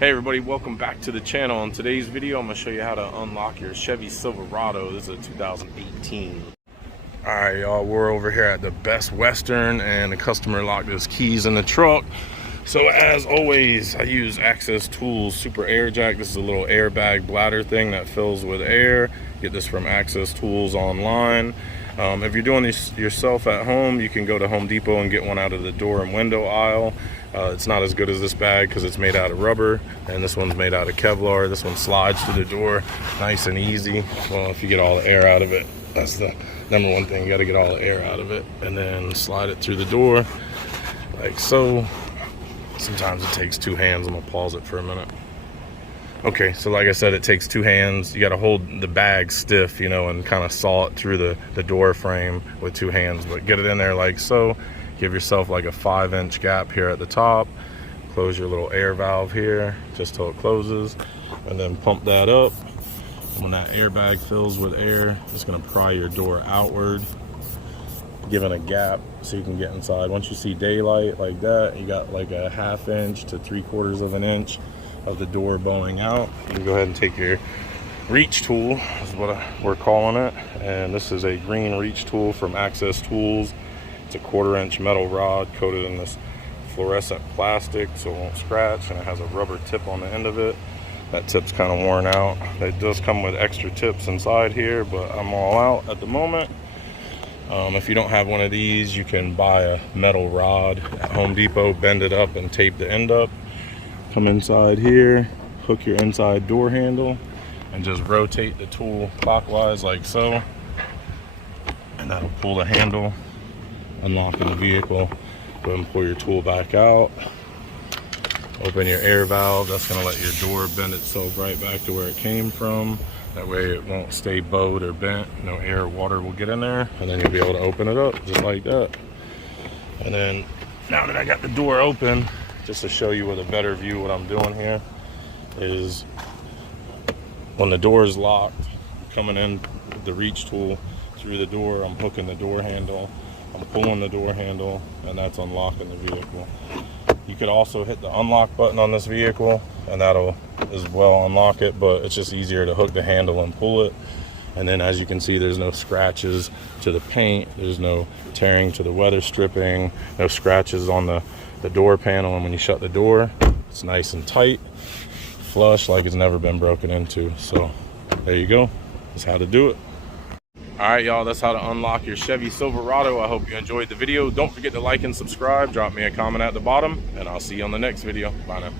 Hey everybody, welcome back to the channel. In today's video, I'm going to show you how to unlock your Chevy Silverado. This is a 2018. Alright y'all, we're over here at the Best Western and the customer locked his keys in the truck. So as always, I use Access Tools Super Air Jack. This is a little airbag bladder thing that fills with air. Get this from Access Tools online. If you're doing this yourself at home, you can go to Home Depot and get one out of the door and window aisle. It's not as good as this bag because it's made out of rubber, and this one's made out of Kevlar. This one slides to the door nice and easy. Well, if you get all the air out of it, that's the number one thing. You got to get all the air out of it and then slide it through the door like so. Sometimes it takes two hands. I'm gonna pause it for a minute. Okay, so like I said, it takes two hands. You got to hold the bag stiff, you know, and kind of saw it through the door frame with two hands, but get it in there like so. Give yourself like a 5-inch gap here at the top. Close your little air valve here just till it closes, and then pump that up. When that airbag fills with air, it's gonna pry your door outward, giving a gap so you can get inside. Once you see daylight like that, you got like a 1/2 inch to 3/4 of an inch of the door bowing out. You can go ahead and take your reach tool, is what we're calling it, and this is a green reach tool from Access Tools. It's a 1/4 inch metal rod coated in this fluorescent plastic so it won't scratch, and it has a rubber tip on the end of it. That tip's kind of worn out. It does come with extra tips inside here, but I'm all out at the moment. If you don't have one of these, you can buy a metal rod at Home Depot, bend it up and tape the end up. Come inside here, hook your inside door handle, and just rotate the tool clockwise like so, and that'll pull the handle, unlocking the vehicle. Go ahead and pull your tool back out. Open your air valve. That's going to let your door bend itself right back to where it came from. That way it won't stay bowed or bent. No air or water will get in there, and then you'll be able to open it up just like that. And then now that I got the door open, just to show you with a better view what I'm doing here is when the door is locked, coming in with the reach tool through the door, I'm hooking the door handle, I'm pulling the door handle, and that's unlocking the vehicle. You could also hit the unlock button on this vehicle and that'll as well unlock it, but it's just easier to hook the handle and pull it. And then as you can see, there's no scratches to the paint, there's no tearing to the weather stripping, no scratches on the door panel, and when you shut the door, it's nice and tight, flush, like it's never been broken into. So there you go, that's how to do it. All right y'all, that's how to unlock your Chevy Silverado. I hope you enjoyed the video. Don't forget to like and subscribe, drop me a comment at the bottom, and I'll see you on the next video. Bye now.